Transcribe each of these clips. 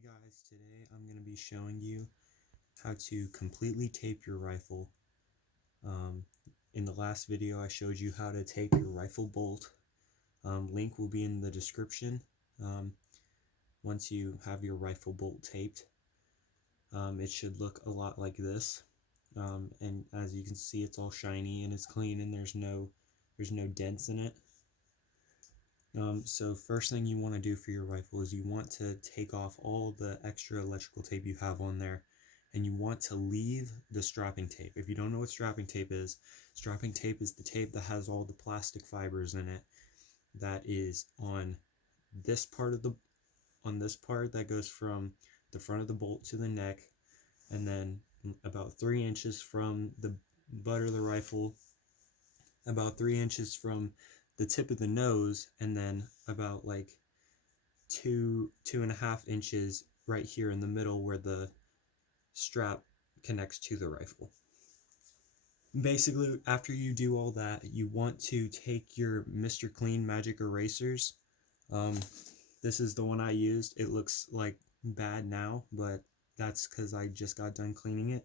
Hey guys, today I'm going to be showing you how to completely tape your rifle. In the last video I showed you how to tape your rifle bolt. Link will be in the description once you have your rifle bolt taped. It should look a lot like this, and as you can see it's all shiny and it's clean and there's no dents in it. So first thing you want to do for your rifle is you want to take off all the extra electrical tape you have on there, and you want to leave the strapping tape. If you don't know what strapping tape is the tape that has all the plastic fibers in it that is on this part that goes from the front of the bolt to the neck, and then about 3 inches from the butt of the rifle, about 3 inches from the tip of the nose, and then about like 2.5 inches right here in the middle where the strap connects to the rifle. Basically, after you do all that, you want to take your Mr. Clean magic erasers. This is the one I used. It looks like bad now, but that's because I just got done cleaning it.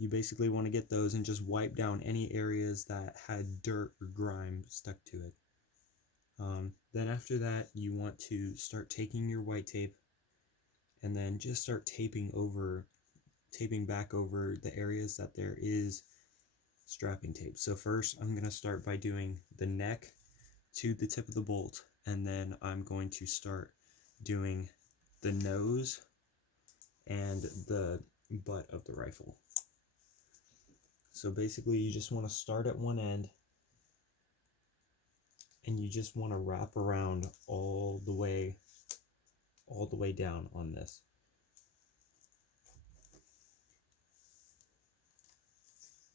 You basically want to get those and just wipe down any areas that had dirt or grime stuck to it. Then after that, you want to start taking your white tape and then just start taping back over the areas that there is strapping tape. So first I'm going to start by doing the neck to the tip of the bolt, and then I'm going to start doing the nose and the butt of the rifle. So basically you just want to start at one end and you just want to wrap around all the way down on this.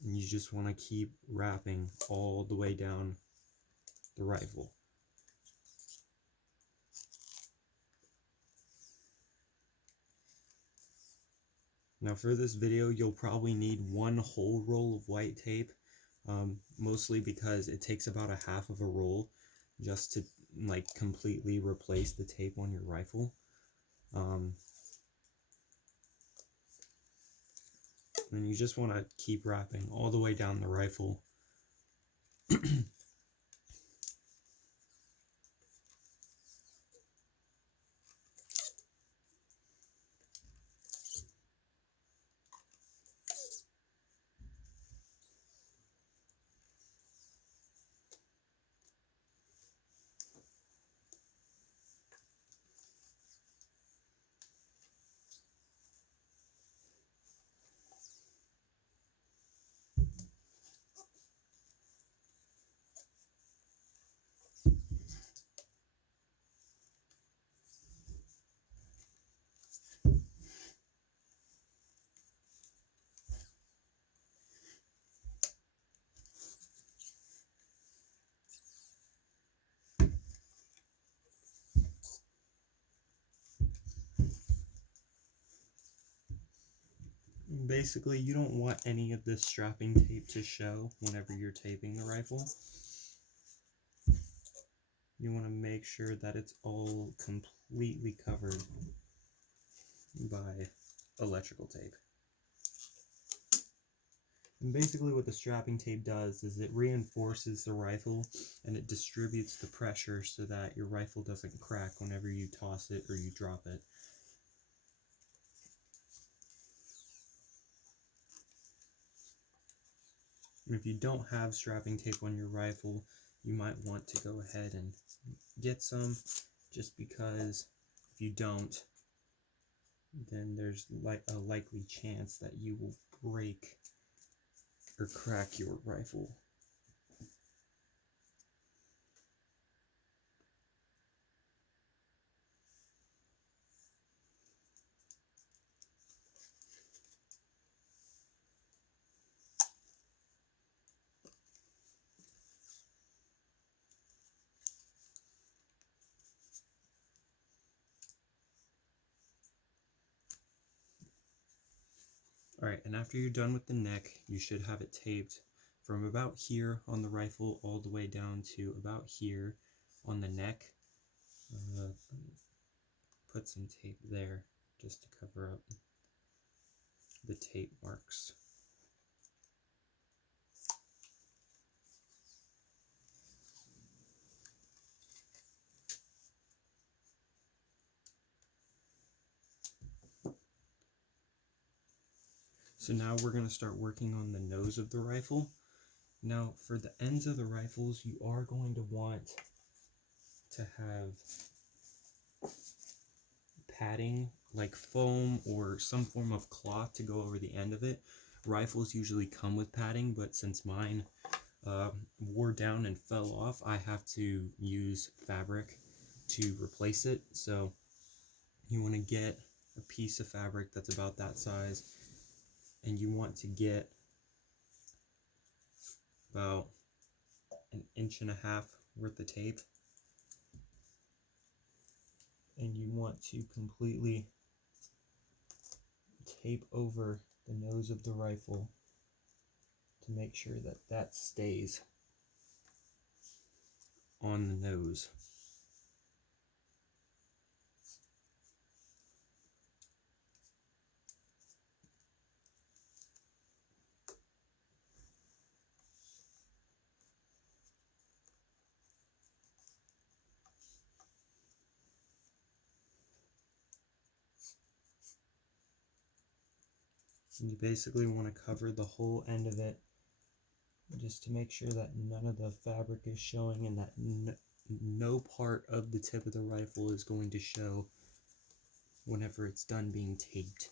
And you just want to keep wrapping all the way down the rifle. Now for this video, you'll probably need one whole roll of white tape, mostly because it takes about a half of a roll just to like completely replace the tape on your rifle. And you just want to keep wrapping all the way down the rifle. Basically, you don't want any of this strapping tape to show whenever you're taping the rifle. You want to make sure that it's all completely covered by electrical tape. And basically what the strapping tape does is it reinforces the rifle and it distributes the pressure so that your rifle doesn't crack whenever you toss it or you drop it. If you don't have strapping tape on your rifle, you might want to go ahead and get some, just because if you don't, then there's like a likely chance that you will break or crack your rifle. Alright, and after you're done with the neck, you should have it taped from about here on the rifle all the way down to about here on the neck. put some tape there just to cover up the tape marks. So now we're going to start working on the nose of the rifle. Now for the ends of the rifles, you are going to want to have padding like foam or some form of cloth to go over the end of it. Rifles usually come with padding, but since mine wore down and fell off, I have to use fabric to replace it. So you want to get a piece of fabric that's about that size, and you want to get about 1.5 inches worth of tape, and you want to completely tape over the nose of the rifle to make sure that that stays on the nose. And you basically want to cover the whole end of it just to make sure that none of the fabric is showing and that no part of the tip of the rifle is going to show whenever it's done being taped.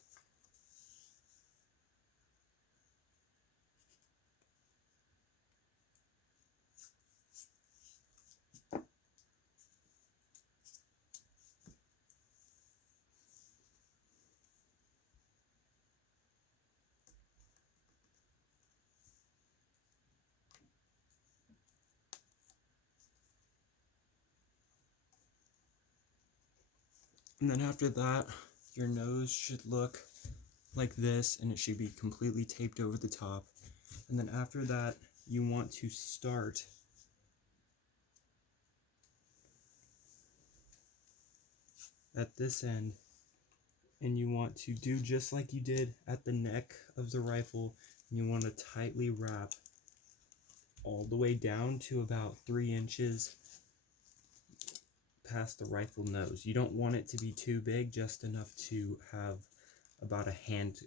And then after that, your nose should look like this, and it should be completely taped over the top. And then after that, you want to start at this end, and you want to do just like you did at the neck of the rifle. And you want to tightly wrap all the way down to about 3 inches past the rifle nose. You don't want it to be too big, just enough to have about a hand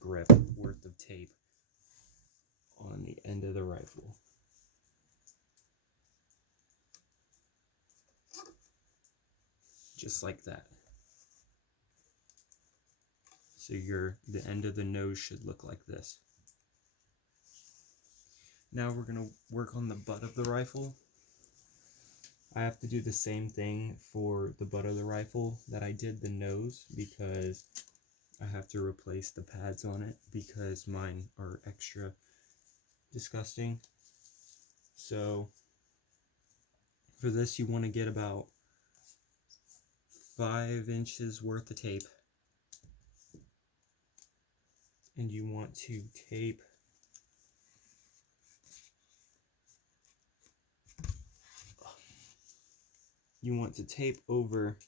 grip worth of tape on the end of the rifle. Just like that. So the end of the nose should look like this. Now we're going to work on the butt of the rifle. I have to do the same thing for the butt of the rifle that I did the nose, because I have to replace the pads on it because mine are extra disgusting. So for this, you want to get about 5 inches worth of tape, and you want to tape over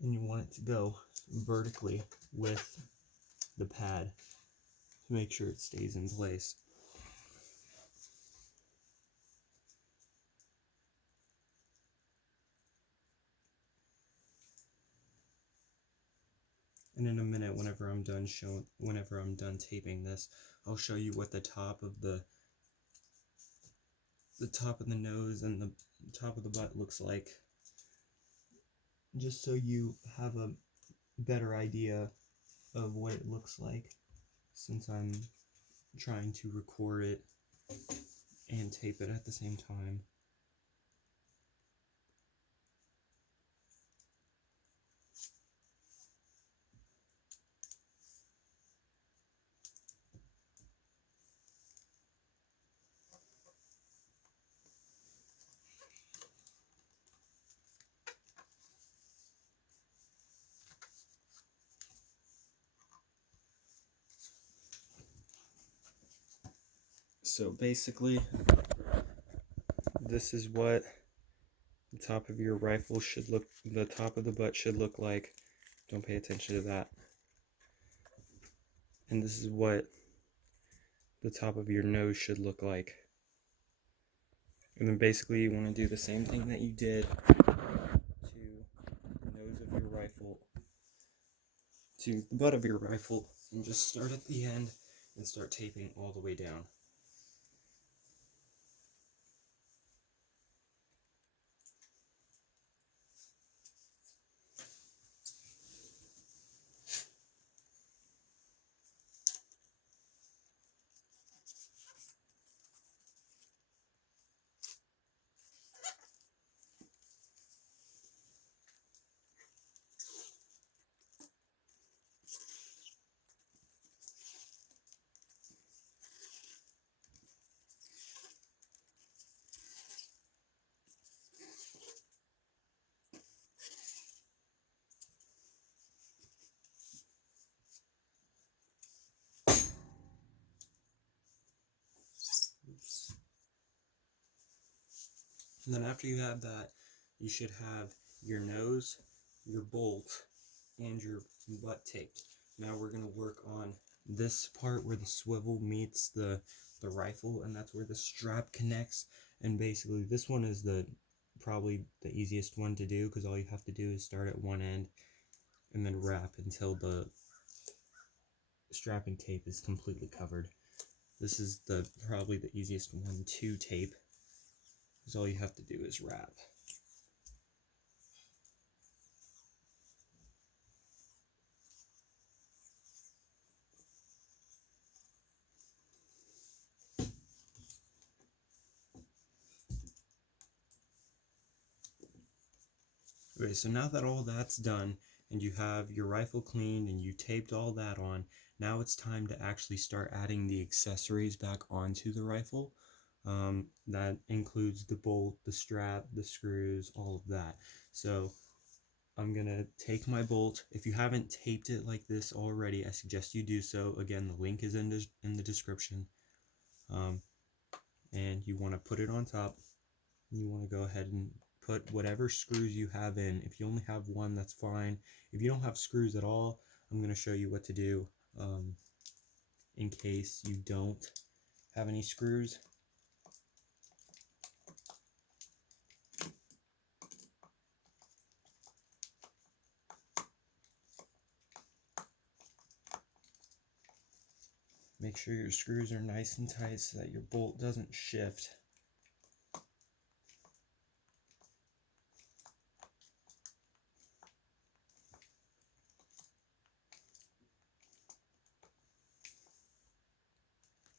and you want it to go vertically with the pad to make sure it stays in place. And in a minute, whenever I'm done taping this, I'll show you what the top of the nose and the top of the butt looks like, just so you have a better idea of what it looks like, since I'm trying to record it and tape it at the same time. So basically, this is what the top of your rifle should look, the top of the butt should look like. Don't pay attention to that. And this is what the top of your nose should look like. And then basically you want to do the same thing that you did to the nose of your rifle, to the butt of your rifle, and just start at the end and start taping all the way down. And then after you have that, you should have your nose, your bolt, and your butt taped. Now we're going to work on this part where the swivel meets the rifle, and that's where the strap connects. And basically this one is probably the easiest one to do, because all you have to do is start at one end and then wrap until the strapping tape is completely covered. This is probably the easiest one to tape, because all you have to do is wrap. Okay, so now that all that's done, and you have your rifle cleaned and you taped all that on, now it's time to actually start adding the accessories back onto the rifle. That includes the bolt, the strap, the screws, all of that. So I'm gonna take my bolt. If you haven't taped it like this already, I suggest you do so. Again, the link is in the description. And you want to put it on top. You want to go ahead and put whatever screws you have in. If you only have one, that's fine. If you don't have screws at all, I'm going to show you what to do in case you don't have any screws. Make sure your screws are nice and tight so that your bolt doesn't shift.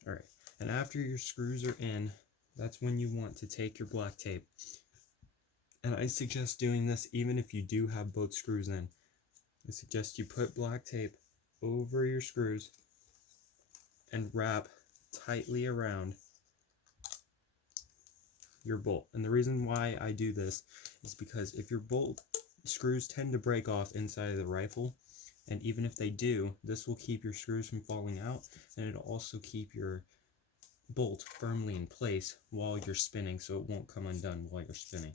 Alright, and after your screws are in, that's when you want to take your black tape. And I suggest doing this even if you do have both screws in. I suggest you put black tape over your screws and wrap tightly around your bolt. And the reason why I do this is because if your bolt screws tend to break off inside of the rifle, and even if they do, this will keep your screws from falling out, and it'll also keep your bolt firmly in place while you're spinning, so it won't come undone while you're spinning.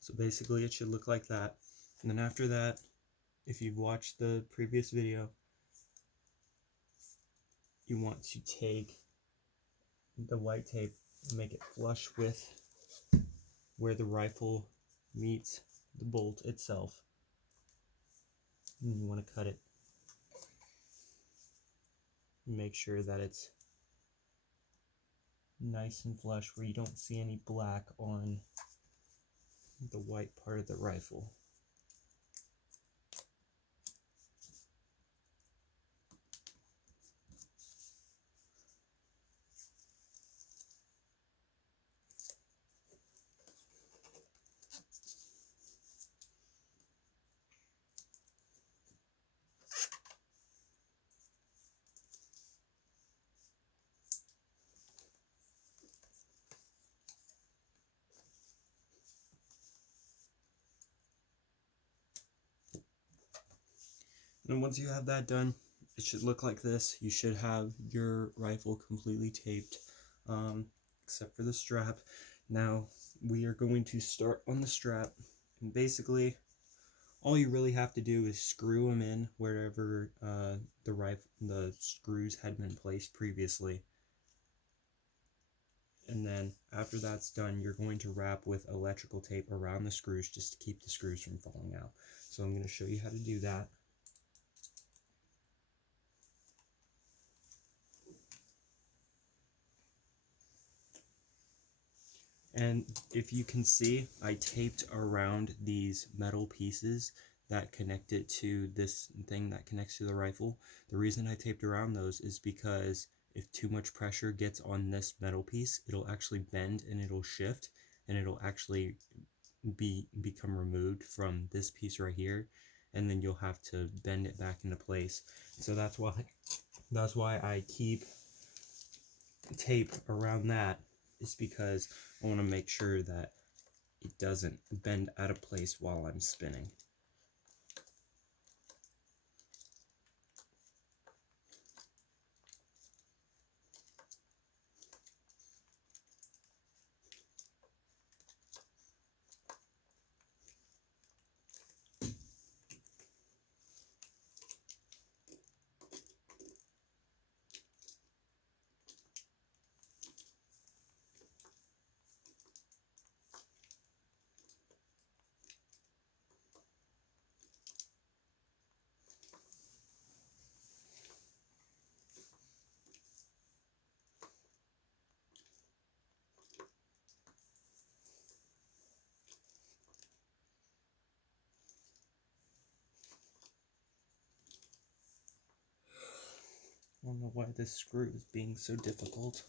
So basically it should look like that. And then after that, if you've watched the previous video, you want to take the white tape and make it flush with where the rifle meets the bolt itself. And you want to cut it. Make sure that it's nice and flush where you don't see any black on the white part of the rifle. And once you have that done, it should look like this. You should have your rifle completely taped, except for the strap. Now we are going to start on the strap, and basically all you really have to do is screw them in wherever the screws had been placed previously. And then after that's done, you're going to wrap with electrical tape around the screws just to keep the screws from falling out. So I'm going to show you how to do that. And if you can see, I taped around these metal pieces that connect it to this thing that connects to the rifle. The reason I taped around those is because if too much pressure gets on this metal piece, it'll actually bend and it'll shift, and it'll actually become removed from this piece right here, and then you'll have to bend it back into place. So that's why I keep tape around that, is because I want to make sure that it doesn't bend out of place while I'm spinning. I don't know why this screw is being so difficult.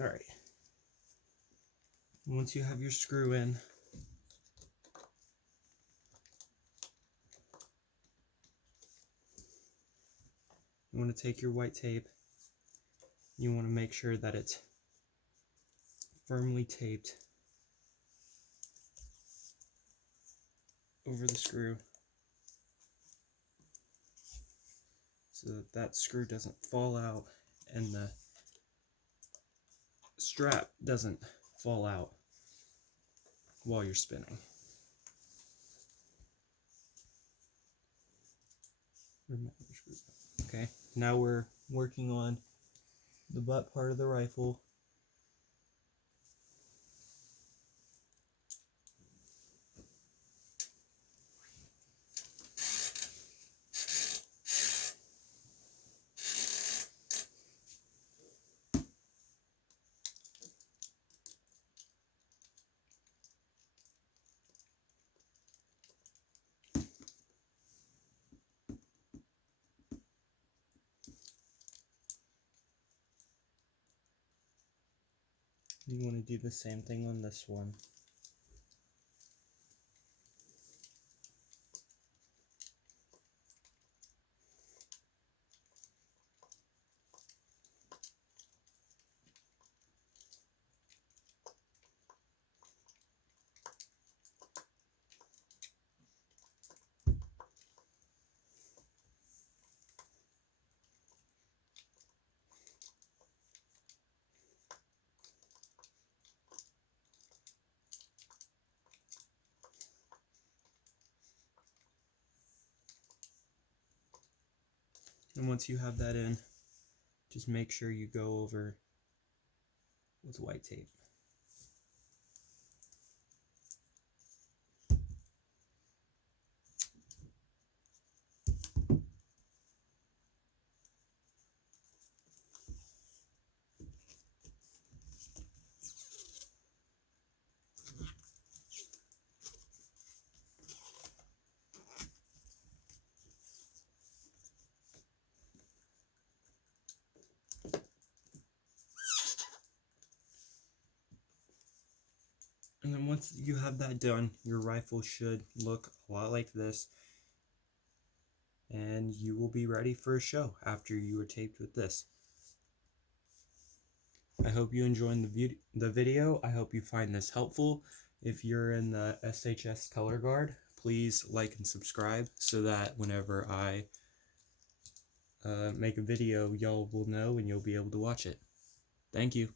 Alright. Once you have your screw in, you want to take your white tape. You want to make sure that it's firmly taped over the screw so that that screw doesn't fall out and the strap doesn't fall out while you're spinning. Okay, now we're working on the butt part of the rifle. You want to do the same thing on this one. And once you have that in, just make sure you go over with white tape. And then once you have that done, your rifle should look a lot like this. and you will be ready for a show after you are taped with this. I hope you enjoyed the video. I hope you find this helpful. If you're in the SHS color guard, please like and subscribe so that whenever I make a video, y'all will know and you'll be able to watch it. Thank you.